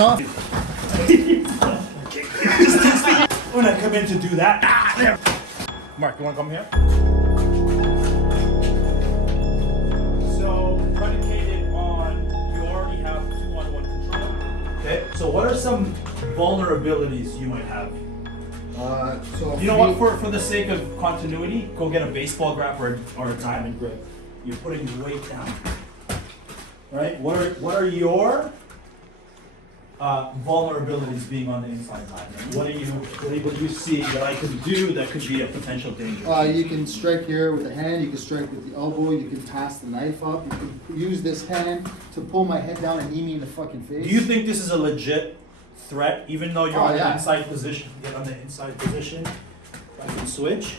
fuck off. When I come in to do that, there. Mark, you want to come here? So, predicated on you already have 2-on-1 control. Okay. So, what are some vulnerabilities you might have? So You know what? For the sake of continuity, go get a baseball grip or a diamond grip. You're putting your weight down. Right? What are your vulnerabilities being on the inside line? What do you see that I can do that could be a potential danger? You can strike here with the hand, you can strike with the elbow, you can pass the knife up, you can use this hand to pull my head down and knee me in the fucking face. Do you think this is a legit threat, even though you're on the inside position? Get on the inside position. I can switch.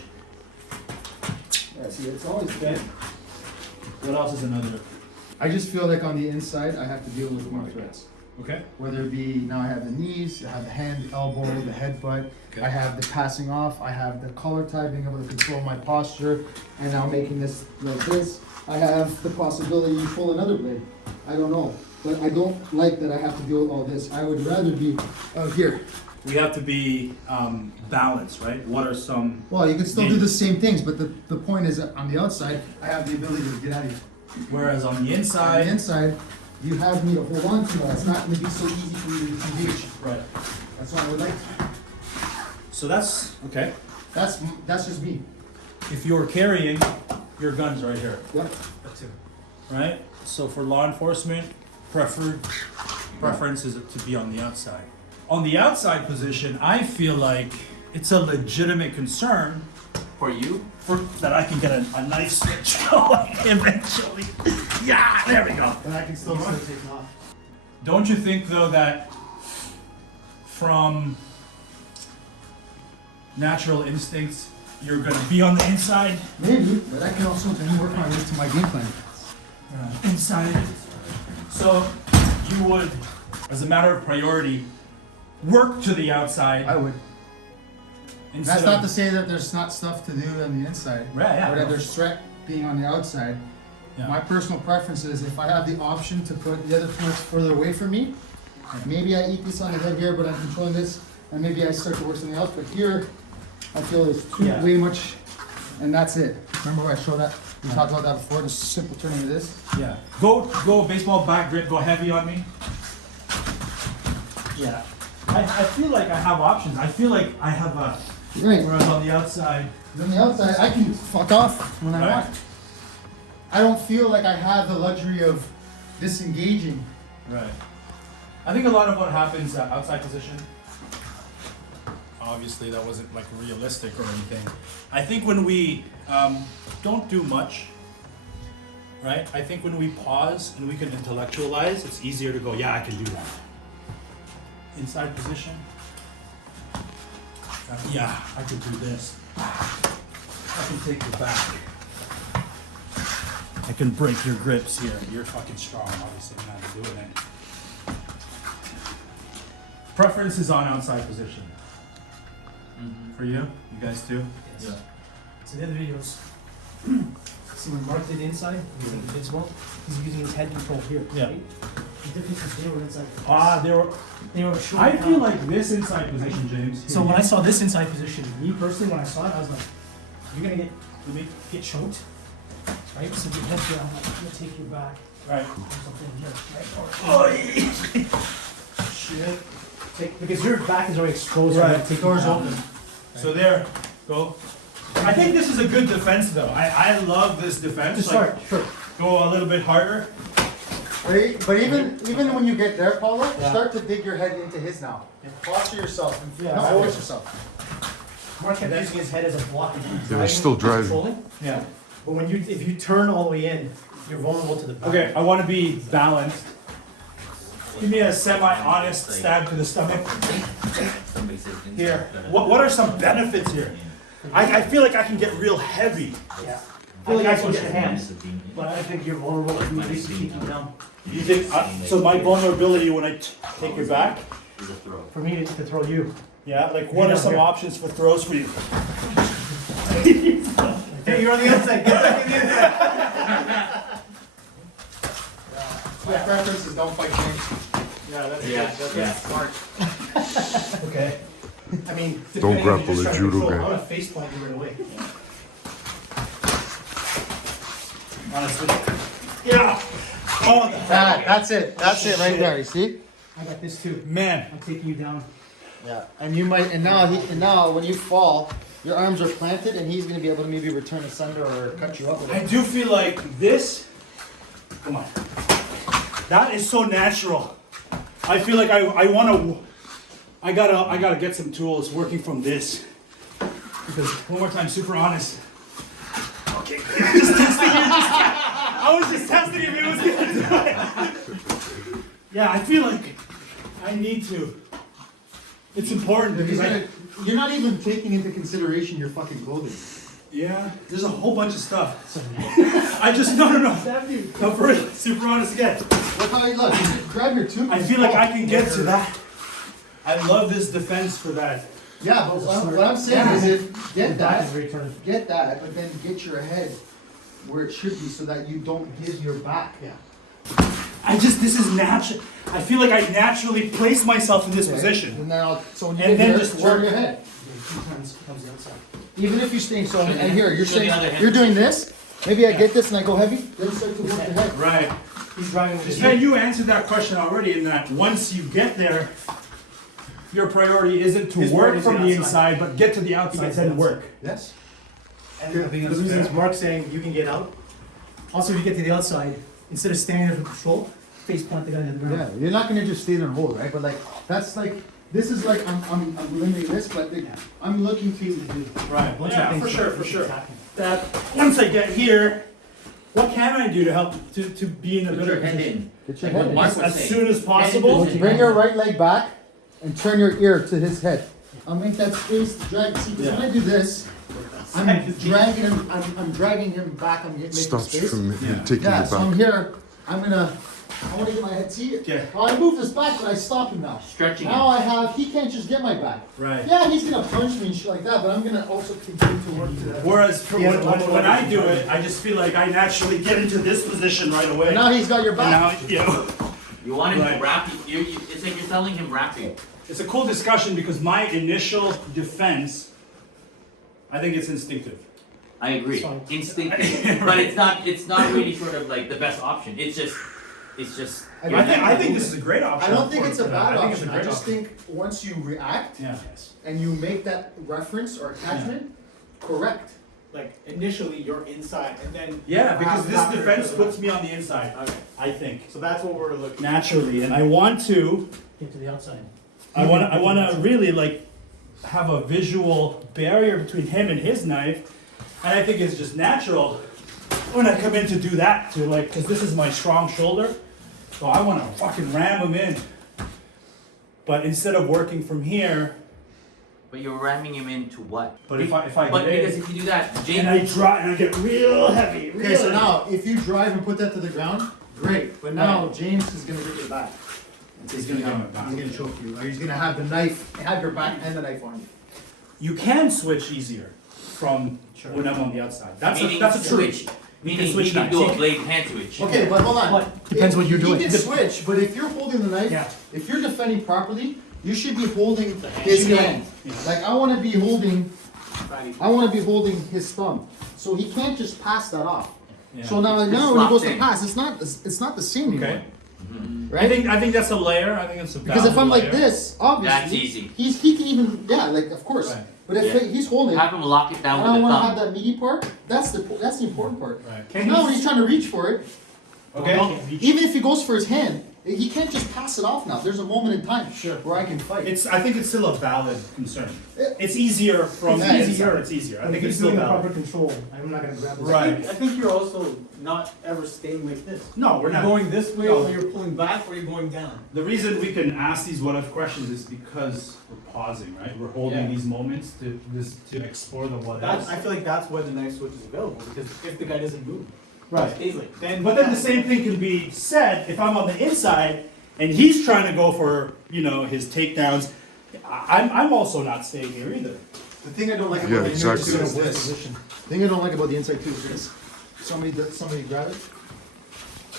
Yeah, see, it's always good. What else is another? I just feel like on the inside, I have to deal with more threats. Okay. Whether it be, now I have the knees, I have the hand, the elbow, the headbutt, Okay. I have the passing off, I have the collar tie, being able to control my posture, and now making this like this. I have the possibility you pull another blade. I don't know, but I don't like that I have to deal with all this. I would rather be out here. We have to be balanced, right? What are some? Well, you can still do the same things, but the point is that on the outside, I have the ability to get out of here. Whereas on the On the inside, inside, you have me to hold on to that. It's not going to be so easy for me to engage. right? That's what I would like. So that's okay. That's just me. If you're carrying, your gun's right here, Yep. right? So for law enforcement, preference is to be on the outside. On the outside position, I feel like it's a legitimate concern For you? that I can get a knife switch going eventually. Yeah, there we go. But I can still take off. Don't you think though that from natural instincts, you're gonna be on the inside? Maybe, but I can also then work my way to my game plan. Inside. So you would, as a matter of priority, work to the outside. I would. Instead That's not of, to say that there's not stuff to do on the inside. Right, yeah. Or that there's threat being on the outside. Yeah. My personal preference is if I have the option to put the other threats further away from me, maybe I eat this on the head here, but I'm controlling this, and maybe I start to work something else. But here, I feel there's way much, and that's it. Remember when I showed that? We talked about that before. Just simple turning of this. Yeah. Go baseball back grip. Go heavy on me. Yeah. I feel like I have options. I feel like I have a. Right. Whereas on the outside. On the outside, I can fuck off when I Right. want. I don't feel like I have the luxury of disengaging. Right. I think a lot of what happens outside position. Obviously, that wasn't like realistic or anything. I think when we don't do much, right? I think when we pause and we can intellectualize, it's easier to go, yeah, I can do that. Inside position. Yeah, I could do this. I can take you back. I can break your grips here. You're fucking strong, obviously. I'm not doing it. Preference is on outside position. For you? You guys too? Yeah. So the other videos, see when Mark did inside, he was invincible, he's using his head control here. Yeah. Right? The difference is they were inside. They were short. I feel like this inside position, James. So when I saw this inside position, me personally, when I saw it, I was like, you're gonna get choked, right? So your head's down, I'm gonna take you back. Right. Or something here, right? Or shit. Because your back is already exposed. Right. I'm gonna take Doors you down. open. So there, go. I think this is a good defense though. I love this defense. To start, sure. Go a little bit harder. But even when you get there, Paulo, Yeah. start to dig your head into his now. Posture yourself. Yeah. No, force yourself. Mark kept using his head as a block. They were still driving. Controlling. Yeah. But when if you turn all the way in, you're vulnerable to the back. Okay, I want to be balanced. Give me a semi-honest stab to the stomach. Here. What are some benefits here? I feel like I can get real heavy. Yeah. I feel like I can push get your hands, but I think you're vulnerable if you basically keep you down. You think so? My vulnerability when I take your back. For me to throw you. Yeah. Like, what are some options for throws for you? Hey, you're on the outside. Get back in the inside. My preference is don't fight James. Yeah, that's Yeah. smart. Okay. I mean, Don't depending on grapple if the you're just trying to judo control, guy. I want to face plant you right away. Honestly. Yeah. Oh, That's it right there, you see? I got this too. man. I'm taking you down. Yeah, and you might, and now when you fall, your arms are planted, and he's gonna be able to maybe return asunder or cut you up. A I little. do feel like this. Come on. That is so natural. I feel like I gotta get some tools working from this. Because one more time, super honest. Okay, just testing it. I was just testing if it was gonna do it. Yeah, I feel like I need to. It's important because You're not even taking into consideration your fucking clothing. yeah, there's a whole bunch of stuff. I just no. No, for real, super honest again. Look how you look. You grab your tube. I feel like I can get to that. I love this defense for that. Yeah, but what I'm saying is, if get That is that, return. get that, but then get your head where it should be, so that you don't give your back. Yeah. This is natural. I feel like I naturally place myself in this position. And then so when you And get then here, just turn work. your head. Comes the outside. Even if you're staying, so and here you're show the saying other hand. you're doing this. Maybe I get this and I go heavy. Then start to work the head. Right. He's driving with his Yeah, you answered that question already in that once you get there, your priority isn't to His work priority is from the the inside, but get to the outside, gets the then outside. work. Yes. And the reason is Mark's saying you can get out. Also, if you get to the outside, instead of standing there for control, face plant the guy in the ground. Yeah, you're not gonna just stay there and hold, right? But like that's like this is like I'm limiting this, but I'm looking to Right. Once Yeah, you think for sure, for it's sure. attacking. That once I get here, what can I do to help to be in a Put better your head position? in. get your Like what head. Mark As, was as saying. soon as possible. Head in Bring your right leg back and turn your ear to his head. I'll make that space to drag. See, because when I do this, I'm dragging him. I'm dragging him back. I'm making Stops space. from Yeah. taking Yeah, you so I'm back. here. I want to get my head. See, Okay. oh, I move this back, but I stop him now. Stretching Now it. he can't just get my back. Right. Yeah, he's gonna punch me and shit like that, but I'm gonna also continue to work to that. Whereas for He has when, a lot more when I leverage do in it, I just feel like I naturally get into this position right away. And now he's got your And back. now, yeah. You want him Right. to wrap you. It's like you're telling him wrap you. It's a cool discussion because my initial defense, I think it's instinctive. I agree. It's fine. Instinctive. But it's not really sort of like the best option. It's just I think this is a great I option. don't think it's a for that. bad I think it's a option. I great just option. think once you react Yeah. and you make that reference or attachment correct. Like initially you're inside and then Yeah, because this after defense further puts me on the inside, Okay. I think. So that's what we're looking Naturally, and I want to Get to the outside. I want to really like have a visual barrier between him and his knife, and I think it's just natural when I come in to do that to like, because this is my strong shoulder, so I want to fucking ram him in. But instead of working from here, But you're ramming him into what? but if I But get because in if you do that, and I James. try and I get real heavy. Okay, so now if you drive and put that to the ground, great. But now James is gonna get your back. He's gonna get my back. He's gonna choke you, or he's gonna have the knife, have your back and the knife on you. You can switch easier from when I'm on the outside. That's meaning a truth. switch. Meaning switch he can that. do a blade hand switch. Okay, but hold on. But depends what you're doing. He can switch, but if you're holding the knife, Yeah. if you're defending properly, you should be holding his hand. Yeah. Like I want to be holding, at. I want to be holding his thumb. So he can't just pass that off. Yeah. So now, It's now when he goes locked to in. pass, it's not the same anymore. Okay. Right? I think that's a layer. I think it's a Because if I'm like layer. this, obviously, That's easy. he can even like of course. Right. But if Yeah. he's holding, Have him lock it and down I with the want to have thumb. that meaty part. That's the important part. Right. Now when he's trying to reach for it, Okay. even if he goes for his hand, he can't just pass it off now. There's a moment in time where I can fight. I think it's still a valid concern. It's easier from It's the easier. inside. It's easier. I But if think he's it's still doing the valid. proper control, I'm not gonna grab this. Right. I think you're also not ever staying like this. No, we're You're not. going this way No. or you're pulling back or you're going down. The reason we can ask these what if questions is because we're pausing, right? We're holding Yeah. these moments to explore the what That's, ifs. I feel like that's why the knife switch is available because if the guy doesn't move, Right. stays like then. But then the same thing can be said if I'm on the inside and he's trying to go for his takedowns. I'm also not staying here either. The thing I don't like about Yeah, the exactly. inside too is this. The thing I don't like about the inside too is this. Somebody grab it.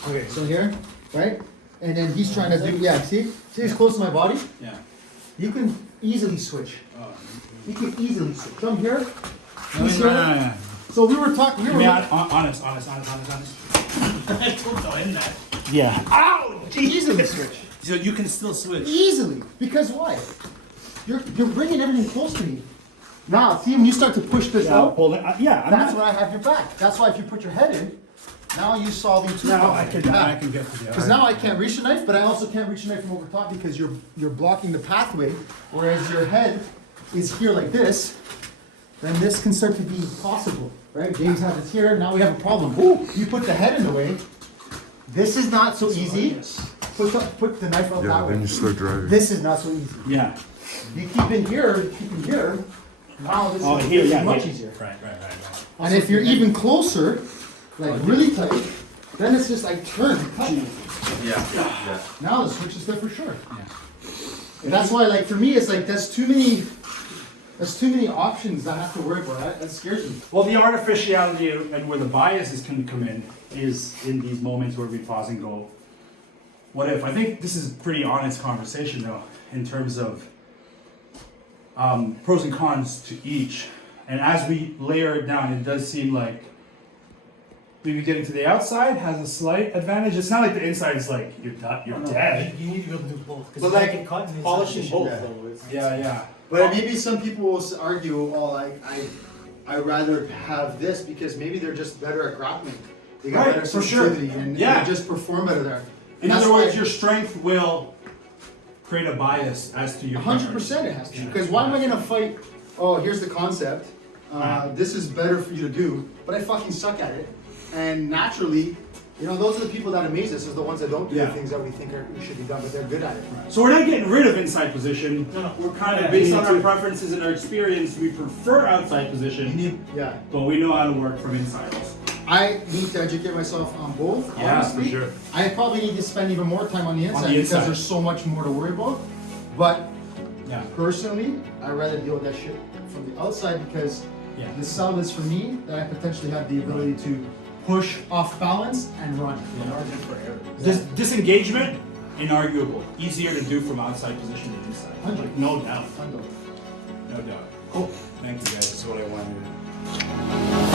Okay, so here, right? and then he's trying to do, yeah, see he's close to my body? Yeah. You can easily switch. Oh. You can easily switch. Come here. No, He's no, here. no, no. So we were talking, I mean, honest. Yeah. Ow! easily switch. So you can still switch. Easily. Because why? You're bringing everything close to me. Now, see when you start to push this out, Yeah, that's when I have your back. That's why if you put your head in, now you solve the two Now I problems. can get to the Because now I can't reach the knife, but I also can't reach the knife from over top because you're blocking the pathway, whereas your head is here like this, then this can start to be possible, right? James has it here, now we have a problem. Ooh, you put the head in the way. This is not so easy. Put the knife out Yeah, that way. then you start driving. This is not so easy. Yeah. You keep in here, now this Oh, is, here, this yeah. is much yeah. easier. Right. And if you're even closer, like really tight, then it's just like turn, cut. Yeah. Now the switch is there for sure. Yeah. And that's why, like, for me, it's like there's too many options I have to worry about. That scares me. Well, the artificiality and where the biases can come in is in these moments where we pause and go, what if? I think this is a pretty honest conversation, though, in terms of pros and cons to each. And as we layer it down, it does seem like maybe getting to the outside has a slight advantage. It's not like the inside is like, you're dead. You need to be able to do both. 'cause But you like can't get caught in the polishing inside both position. though. It's- Yeah. But maybe some people will argue, oh, like, I rather have this because maybe they're just better at grappling. They got Right, better for sure. sensitivity and Yeah. they just perform better there. In That's other words, why- your strength will create a bias as to your 100% it has to. Because why am I gonna fight? Oh, here's the concept. This is better for you to do, but I fucking suck at it. And naturally, you know, those are the people that amaze us, is the ones that don't do Yeah. the things that we think should be done, but they're good at it. So we're not getting rid of inside position. No. We're kind of Yeah, based you on need our to- preferences and our experience. We prefer outside position, Yeah. but we know how to work from inside also. I need to educate myself on both. Yeah, honestly. for sure. I probably need to spend even more time on the inside, the inside. because there's so much more to worry about. But Yeah. personally, I'd rather deal with that shit from the outside because Yeah. the sell is for me that I potentially have the ability to push off balance and run. Margin for error. Disengagement, inarguable. Easier to do from outside position than inside. 100. No doubt. Undo. No doubt. Cool. Thank you guys. This is what I wanted to do.